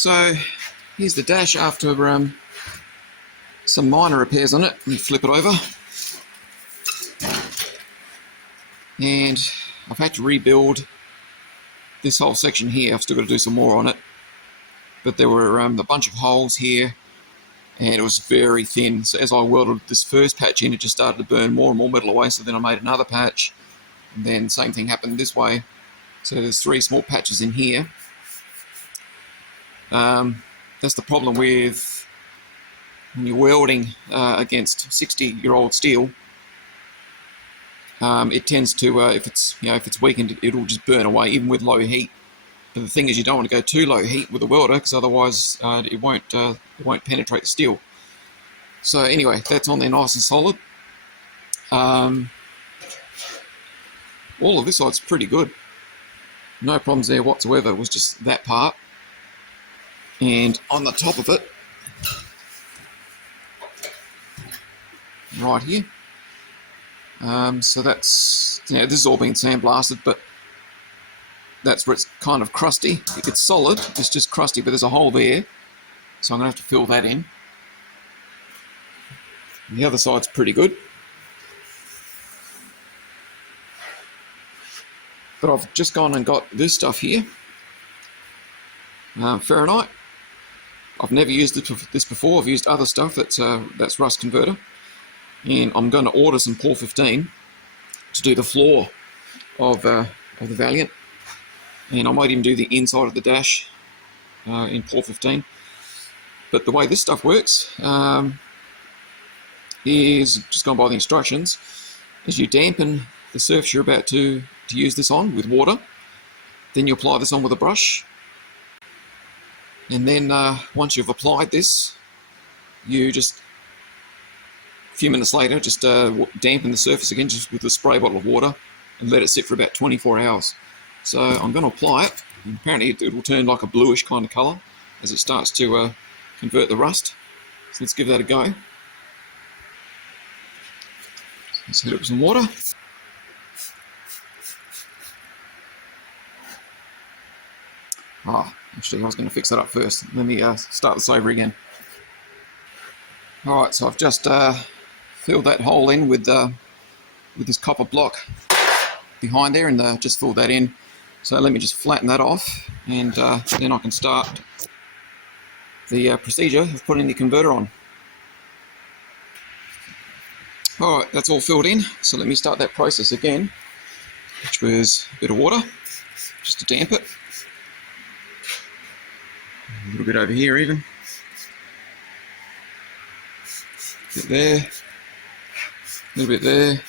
So here's the dash after some minor repairs on it. Let me flip it over. And I've had to rebuild this whole section here. I've still got to do some more on it. But there were a bunch of holes here, and it was very thin. So as I welded this first patch in, it just started to burn more and more metal away. So then I made another patch, and then same thing happened this way. So there's 3 small patches in here. That's the problem with when you're welding against 60-year-old steel. It tends to, if it's weakened, it'll just burn away, even with low heat. But the thing is, you don't want to go too low heat with a welder, because otherwise it won't penetrate the steel. So anyway, that's on there nice and solid. All of this side's pretty good. No problems there whatsoever. It was just that part. And on the top of it, right here. So that's, this is all been sandblasted, but that's where it's kind of crusty. It's solid, it's just crusty, but there's a hole there. So I'm going to have to fill that in. And the other side's pretty good. But I've just gone and got this stuff here. Fahrenheit. I've never used this before. I've used other stuff that's rust converter. And I'm going to order some Por 15 to do the floor of the Valiant. And I might even do the inside of the dash in Por 15. But the way this stuff works is, just going by the instructions, is you dampen the surface you're about to use this on with water. Then you apply this on with a brush. And then once you've applied this, you just, a few minutes later, just dampen the surface again just with a spray bottle of water and let it sit for about 24 hours. So I'm going to apply it, and apparently it will turn like a bluish kind of colour as it starts to convert the rust. So let's give that a go. Let's hit it with some water. Actually I was going to fix that up first. Let me start this over again. Alright, so I've just filled that hole in with this copper block behind there, and just filled that in. So let me just flatten that off, and then I can start the procedure of putting the converter on. Alright, that's all filled in, so let me start that process again, which was a bit of water, just to damp it. A little bit over here even. A bit there. A little bit there.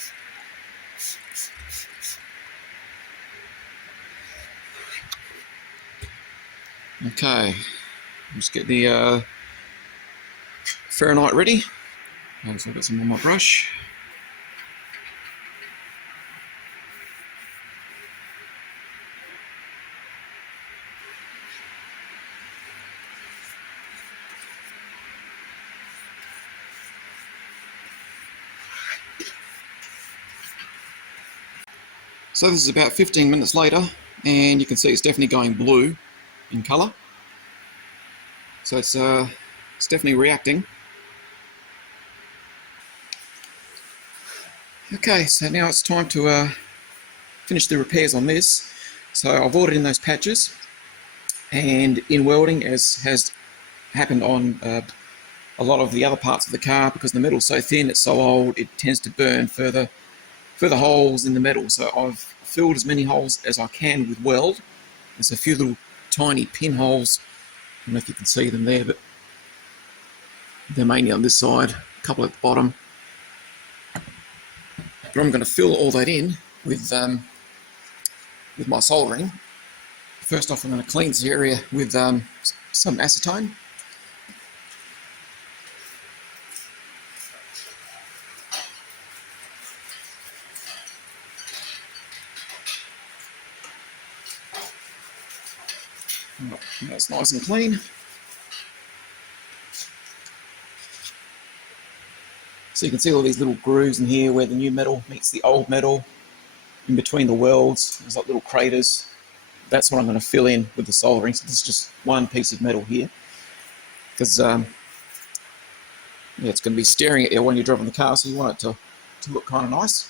Okay, just get the Fahrenheit ready. So I've got some on my brush. So this is about 15 minutes later, and you can see it's definitely going blue in colour. So it's definitely reacting. Okay, so now it's time to finish the repairs on this. So I've ordered in those patches, and in welding, as has happened on a lot of the other parts of the car, because the metal's so thin, it's so old, it tends to burn further holes in the metal. So I've filled as many holes as I can with weld. There's a few little tiny pinholes. I don't know if you can see them there, but they're mainly on this side, a couple at the bottom. But I'm going to fill all that in with my soldering. First off, I'm going to cleanse the area with some acetone. That's nice and clean. So you can see all these little grooves in here where the new metal meets the old metal. In between the welds, there's like little craters. that's what I'm going to fill in with the soldering. So this is just one piece of metal here, because yeah, it's going to be staring at you when you're driving the car, so you want it to look kind of nice.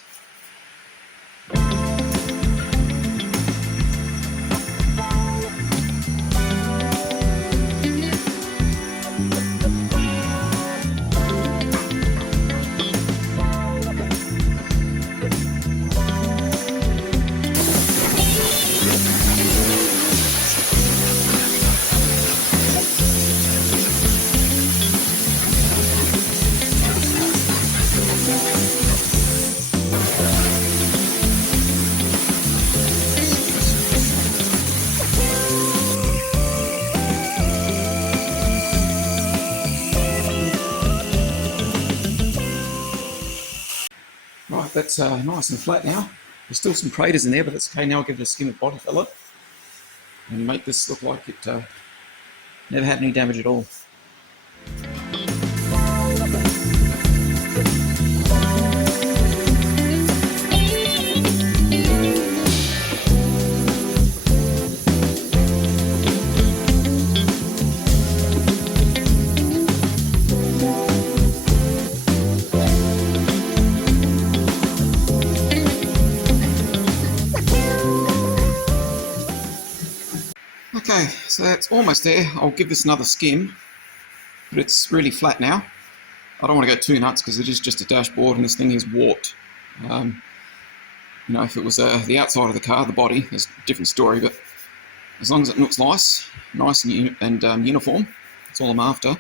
Right, that's nice and flat now. There's still some craters in there, but that's okay. Now I'll give it a skim of body filler and make this look like it never had any damage at all. Okay, so that's almost there. I'll give this another skim, but it's really flat now. I don't want to go too nuts because it is just a dashboard and this thing is warped. You know, if it was the outside of the car, the body, it's a different story, but as long as it looks nice and uniform, that's all I'm after.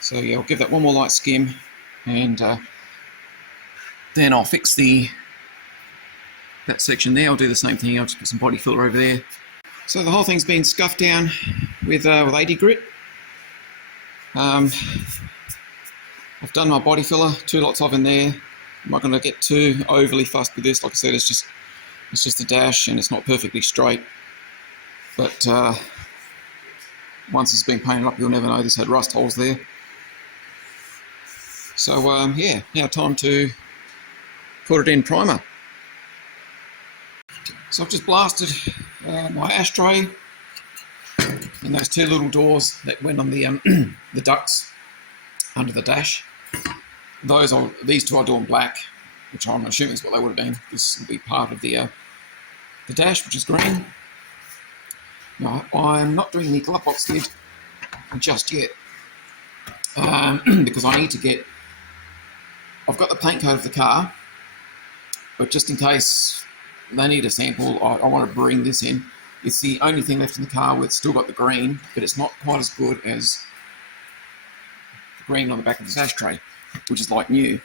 So yeah, I'll give that one more light skim, and then I'll fix that section there. I'll do the same thing. I'll just put some body filler over there. So the whole thing's been scuffed down with 80 grit. I've done my body filler, 2 lots of in there. I'm not going to get too overly fussed with this. Like I said, it's just a dash and it's not perfectly straight. But once it's been painted up, you'll never know this had rust holes there. So yeah, now time to put it in primer. So I've just blasted my ashtray and those 2 little doors that went on the the ducts under the dash. These 2 I'll do in black, which I'm assuming is what they would have been. This will be part of the dash, which is green. Now, I'm not doing the glove box lid just yet because I need to get. I've got the paint coat of the car, but just in case they need a sample, I want to bring this in. It's the only thing left in the car where it's still got the green, but it's not quite as good as the green on the back of this ashtray, which is like new.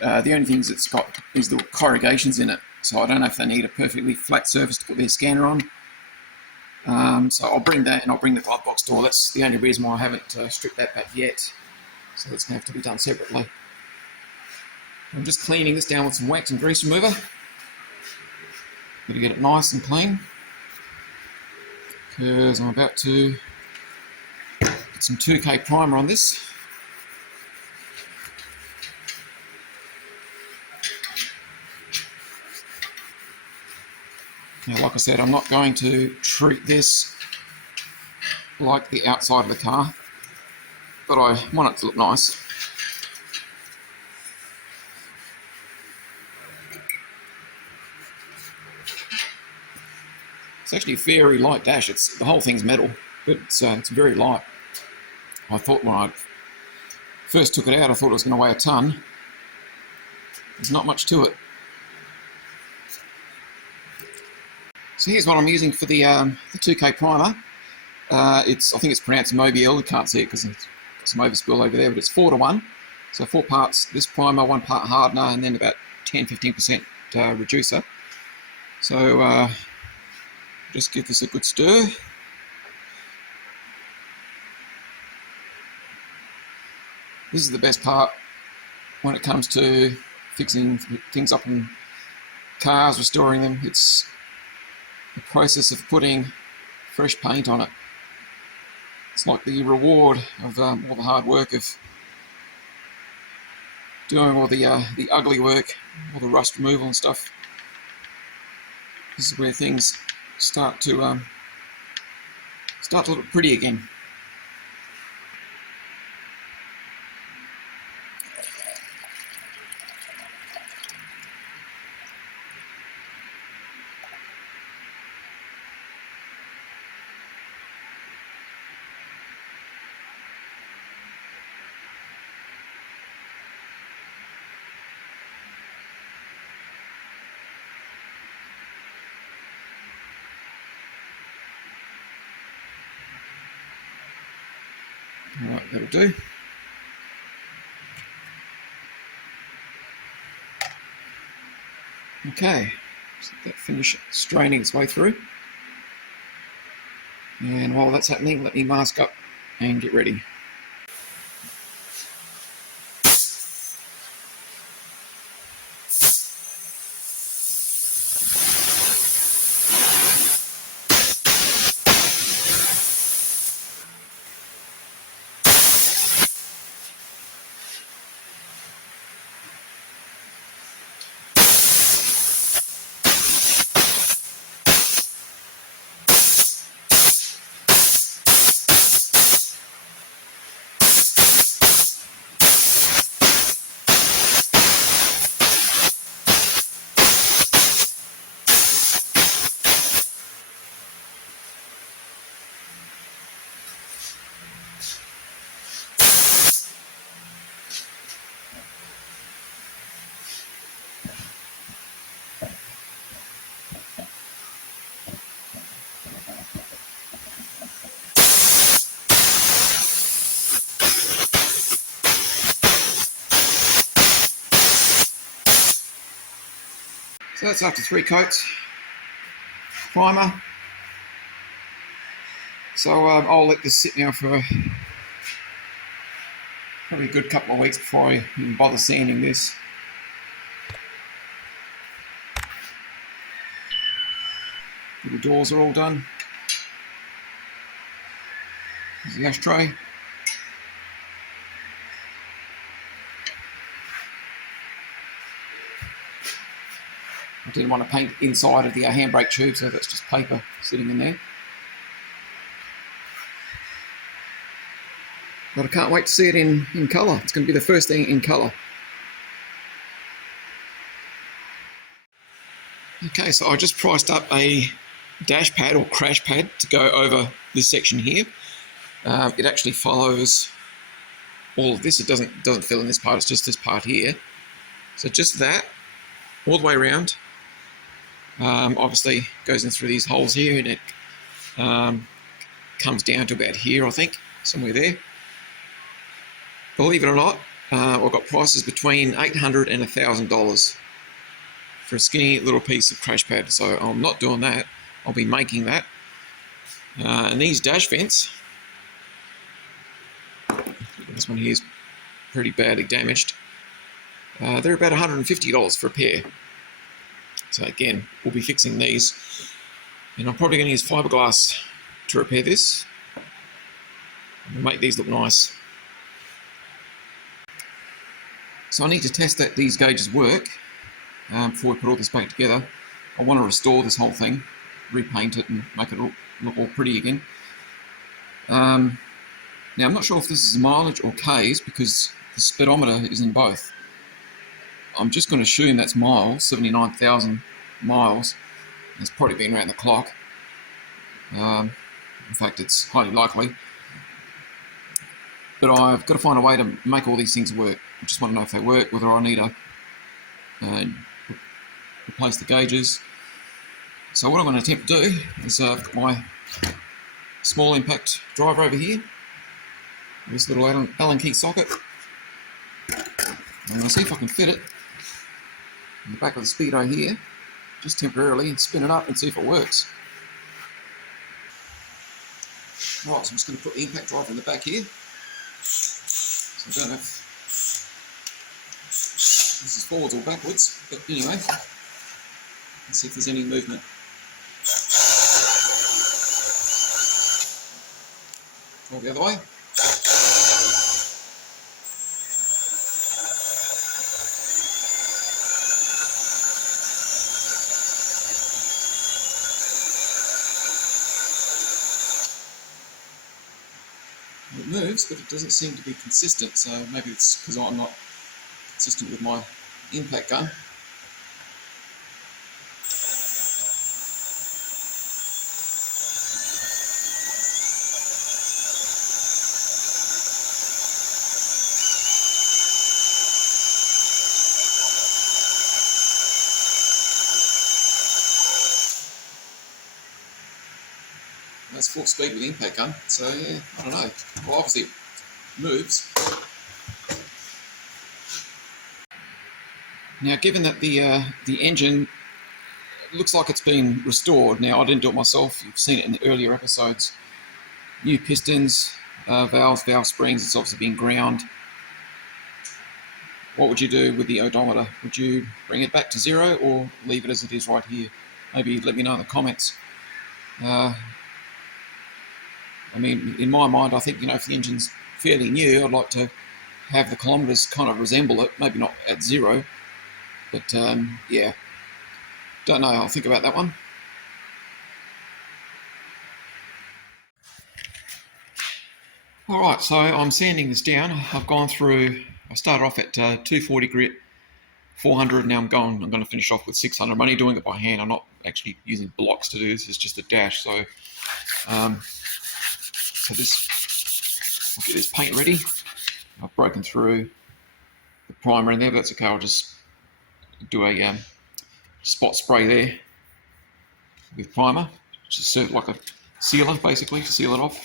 The only things it's got is the corrugations in it, so I don't know if they need a perfectly flat surface to put their scanner on. So I'll bring that, and I'll bring the glove box door. That's the only reason why I haven't stripped that back yet, so that's going to have to be done separately. I'm just cleaning this down with some wax and grease remover. Got to get it nice and clean, because I'm about to put some 2K primer on this. Now, like I said, I'm not going to treat this like the outside of the car, but I want it to look nice. It's actually a very light dash. The whole thing's metal, but it's very light. I thought when I first took it out, I thought it was going to weigh a ton. There's not much to it. So here's what I'm using for the 2K primer. I think it's pronounced Mobile. You can't see it because it's got some overspill over there, but it's 4:1. So 4 parts this primer, 1 part hardener, and then about 10-15% reducer. So just give this a good stir. This is the best part when it comes to fixing things up in cars, restoring them. It's the process of putting fresh paint on it. It's like the reward of all the hard work of doing all the ugly work, all the rust removal and stuff. This is where things start to look pretty again. Alright, that'll do. Okay, so that finish straining its way through. And while that's happening, let me mask up and get ready. So that's after 3 coats. Primer. So I'll let this sit now for probably a good couple of weeks before I even bother sanding this. The doors are all done. There's the ashtray. I didn't want to paint inside of the handbrake tube, so that's just paper sitting in there. But I can't wait to see it in colour. It's going to be the first thing in colour. Okay, so I just priced up a dash pad or crash pad to go over this section here. It actually follows all of this. It doesn't fill in this part, it's just this part here. So just that, all the way around. Obviously goes in through these holes here, and it comes down to about here, I think, somewhere there. Believe it or not, I've got prices between $800 and $1,000 for a skinny little piece of crash pad, so I'm not doing that. I'll be making that. And these dash vents, this one here is pretty badly damaged. They're about $150 for a pair. So again, we'll be fixing these, and I'm probably going to use fiberglass to repair this and make these look nice. So I need to test that these gauges work before we put all this back together. I want to restore this whole thing, repaint it and make it look all pretty again. Now I'm not sure if this is mileage or Ks because the speedometer is in both. I'm just going to assume that's miles, 79,000 miles. It's probably been around the clock. In fact, it's highly likely. But I've got to find a way to make all these things work. I just want to know if they work, whether I need to replace the gauges. So what I'm going to attempt to do is I've got my small impact driver over here, this little Allen key socket, and I'll see if I can fit it in the back of the speedo here, just temporarily, and spin it up and see if it works. Right, so I'm just going to put the impact driver in the back here. So I don't know if this is forwards or backwards, but anyway, let's see if there's any movement. Try the other way. moves, but it doesn't seem to be consistent, so maybe it's because I'm not consistent with my impact gun. That's full speed with the impact gun, so yeah, I don't know. Well, obviously it moves. Now, given that the engine looks like it's been restored, now I didn't do it myself, you've seen it in the earlier episodes. New pistons, valves, valve springs, it's obviously been ground. What would you do with the odometer? Would you bring it back to 0 or leave it as it is right here? Maybe let me know in the comments. I mean, in my mind, I think, if the engine's fairly new, I'd like to have the kilometres kind of resemble it, maybe not at 0, but yeah, don't know, I'll think about that one. Alright, so I'm sanding this down. I've gone through, I started off at 240 grit, 400, now I'm going to finish off with 600. I'm only doing it by hand, I'm not actually using blocks to do this, it's just a dash, so so this, I'll get this paint ready. I've broken through the primer in there, but that's okay, I'll just do a spot spray there with primer, just serve like a sealer basically to seal it off.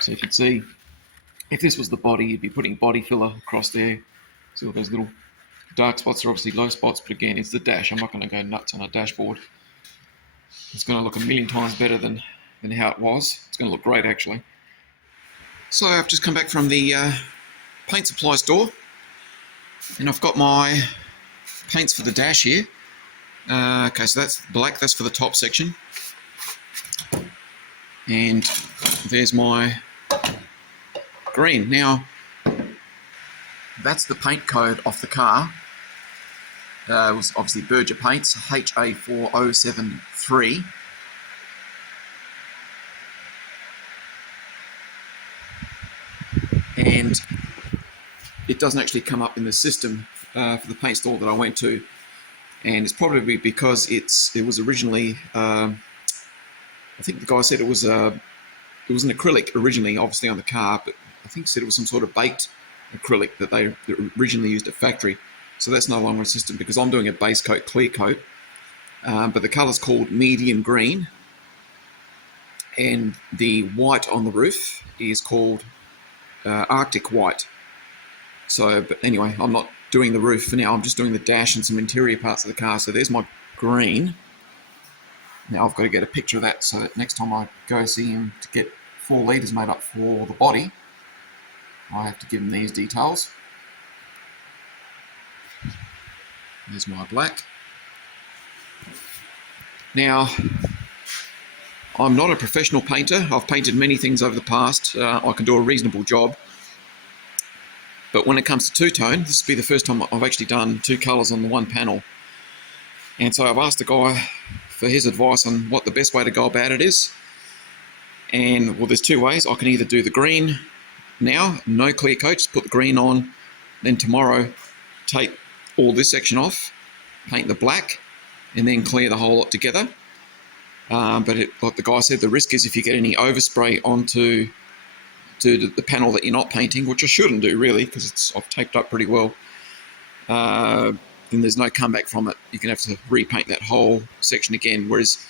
So you can see, if this was the body, you'd be putting body filler across there. See all those little dark spots are obviously low spots, but again, it's the dash. I'm not going to go nuts on a dashboard. It's going to look a million times better than how it was. It's going to look great, actually. So I've just come back from the paint supply store, and I've got my paints for the dash here. Okay, so that's black, that's for the top section. And there's my green. Now, that's the paint code off the car. It was obviously Berger Paints, HA4073. And it doesn't actually come up in the system for the paint store that I went to. And it's probably because it was originally, I think the guy said it was an acrylic originally, obviously on the car, but I think he said it was some sort of baked acrylic that they originally used at factory. So that's no longer a system because I'm doing a base coat, clear coat. But the colour's called medium green. And the white on the roof is called Arctic white. So, but anyway, I'm not doing the roof for now. I'm just doing the dash and some interior parts of the car. So there's my green. Now I've got to get a picture of that so that next time I go see him to get 4 litres made up for the body, I have to give him these details. There's my black. Now, I'm not a professional painter. I've painted many things over the past. I can do a reasonable job. But when it comes to two-tone, this will be the first time I've actually done 2 colours on the one panel. And so I've asked the guy for his advice on what the best way to go about it is. And, well, there's 2 ways. I can either do the green now, no clear coat, just put the green on, then tomorrow take all this section off, paint the black, and then clear the whole lot together. But like the guy said, the risk is if you get any overspray onto the panel that you're not painting, which I shouldn't do really, because I've taped up pretty well, then there's no comeback from it. You're going to have to repaint that whole section again. Whereas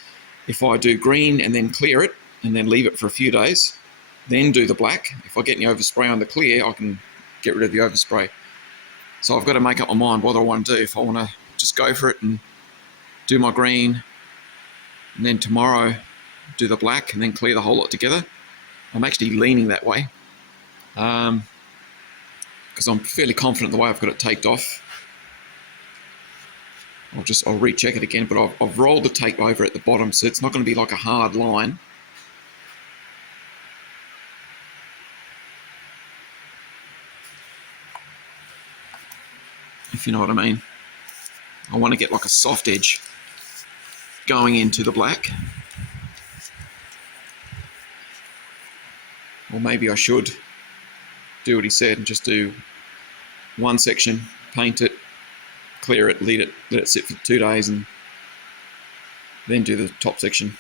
if I do green and then clear it, and then leave it for a few days, then do the black, if I get any overspray on the clear, I can get rid of the overspray. So I've got to make up my mind what I want to do. If I want to just go for it and do my green, and then tomorrow do the black, and then clear the whole lot together. I'm actually leaning that way, because I'm fairly confident the way I've got it taped off. I'll recheck it again, but I've rolled the tape over at the bottom, so it's not going to be like a hard line. If you know what I mean. I want to get like a soft edge going into the black. Or maybe I should do what he said and just do one section, paint it, clear it, let it sit for 2 days, and then do the top section.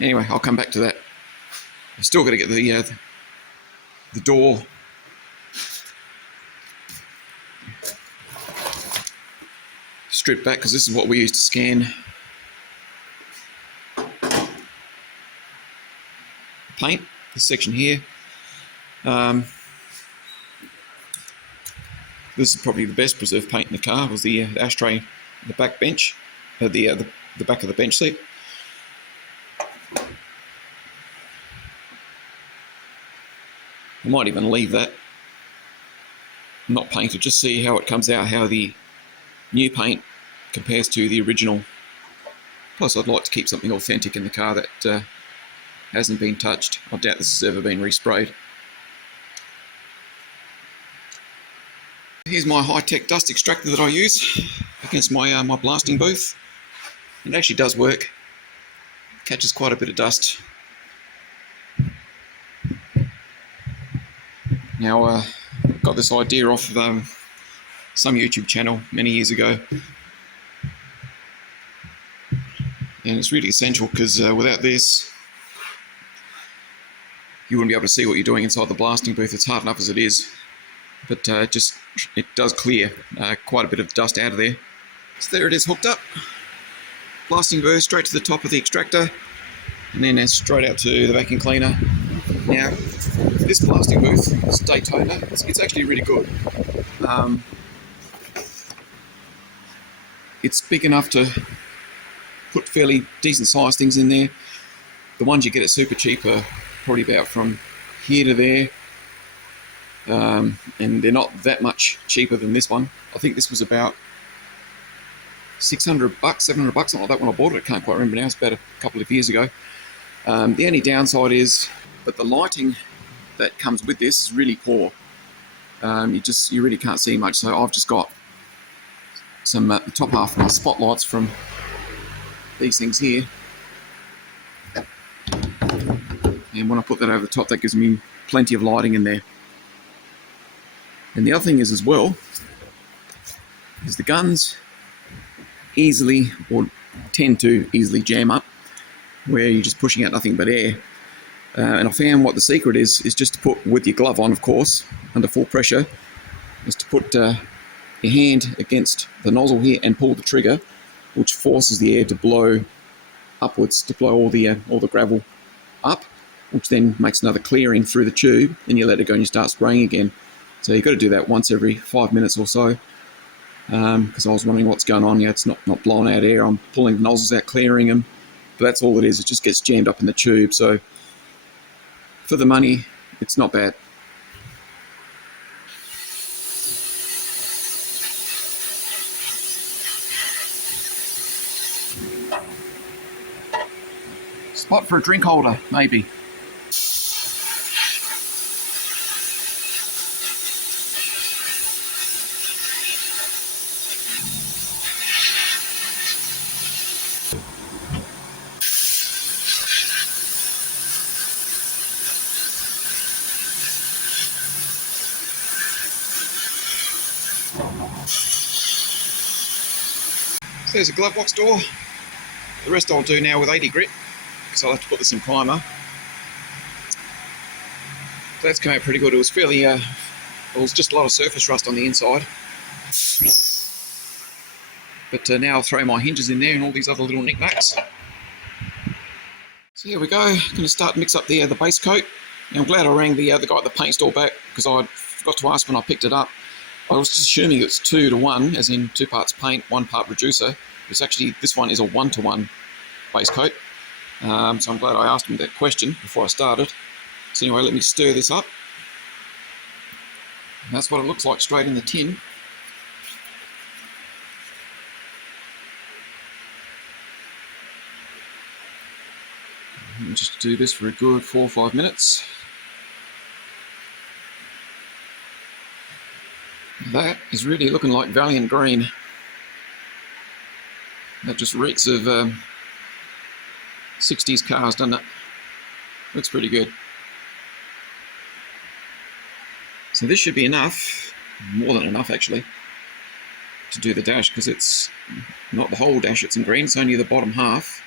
Anyway, I'll come back to that. I've still got to get the door stripped back, because this is what we use to scan paint, this section here. This is probably the best preserved paint in the car, was the ashtray, the back bench, the back of the bench seat. I might even leave that not painted, just see how it comes out, how the new paint compares to the original. Plus I'd like to keep something authentic in the car that hasn't been touched. I doubt this has ever been resprayed. Here's my high-tech dust extractor that I use against my my blasting booth. It actually does work. Catches quite a bit of dust. Now, I got this idea off of some YouTube channel many years ago, and it's really essential, because without this you wouldn't be able to see what you're doing inside the blasting booth. It's hard enough as it is, but it does clear quite a bit of dust out of there. So there it is, hooked up. Blasting booth straight to the top of the extractor, and then straight out to the vacuum cleaner. Now, this blasting booth, this Daytona, it's actually really good. It's big enough to put fairly decent sized things in there. The ones you get at super cheap are probably about from here to there, and they're not that much cheaper than this one. I think this was about $600, $700, something like that when I bought it. I can't quite remember now. It's about a couple of years ago. The only downside is that the lighting that comes with this is really poor. You really can't see much. So I've just got some top half of my spotlights from these things here, and when I put that over the top, that gives me plenty of lighting in there. And the other thing is as well, is the guns easily, or tend to easily jam up, where you're just pushing out nothing but air. And I found what the secret is just to put, with your glove on of course, under full pressure, is to put your hand against the nozzle here and pull the trigger, which forces the air to blow upwards, to blow all the gravel up, which then makes another clearing through the tube. Then you let it go and you start spraying again. So you've got to do that once every 5 minutes or so. Because I was wondering what's going on. Yeah, it's not blowing out air. I'm pulling the nozzles out, clearing them. But that's all it is. It just gets jammed up in the tube. So for the money, it's not bad. Spot for a drink holder, maybe. So there's a glove box door. The rest I'll do now with 80 grit, because I'll have to put this in primer. So that's come out pretty good. It was fairly, it was just a lot of surface rust on the inside. But now I'll throw my hinges in there and all these other little knickknacks. So here we go. I'm going to start to mix up the base coat. Now I'm glad I rang the guy at the paint store back, because I forgot to ask when I picked it up. I was just assuming it's 2 to 1, as in 2 parts paint, 1 part reducer. It's actually, this one is a 1 to 1 base coat. So I'm glad I asked him that question before I started. So anyway, let me stir this up. And that's what it looks like straight in the tin. And just do this for a good 4 or 5 minutes. That is really looking like Valiant green. That just reeks of 60s cars, doesn't it? Looks pretty good. So this should be enough, more than enough actually, to do the dash, because it's not the whole dash it's in green, it's only the bottom half.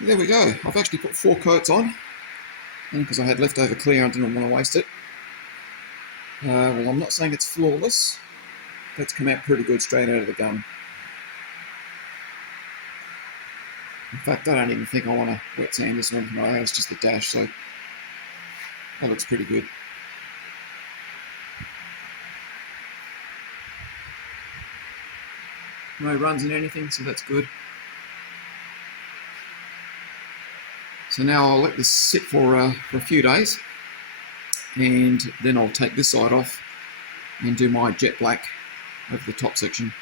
There we go. I've actually put 4 coats on, because I had leftover clear and didn't want to waste it. Well, I'm not saying it's flawless. That's come out pretty good straight out of the gun. In fact, I don't even think I want to wet sand this or anything like that. It's just the dash, so that looks pretty good. No runs in anything, so that's good. So now I'll let this sit for a few days, and then I'll take this side off and do my jet black over the top section.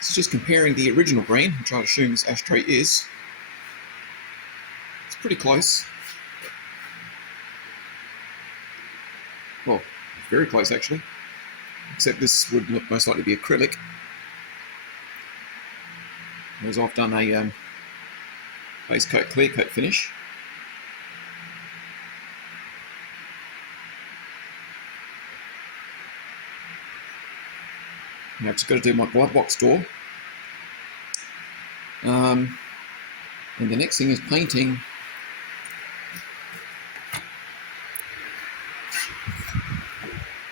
So just comparing the original green, which I assume this ashtray is, it's pretty close. Well, very close actually, except this would most likely be acrylic, whereas I've done a base coat clear coat finish. Now I've just got to do my glove box door. And the next thing is painting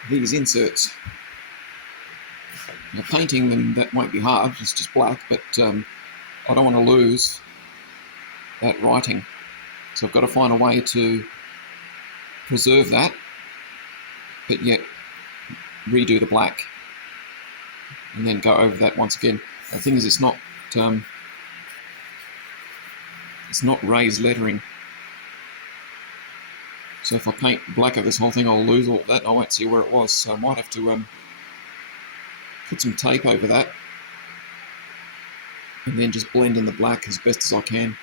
these inserts. Now painting them, that won't be hard, it's just black, but I don't want to lose that writing. So I've got to find a way to preserve that, but yet redo the black, and then go over that once again. The thing is, it's not raised lettering. So if I paint black over this whole thing, I'll lose all of that and I won't see where it was. So I might have to put some tape over that and then just blend in the black as best as I can.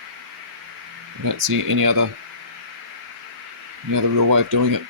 I don't see any other real way of doing it.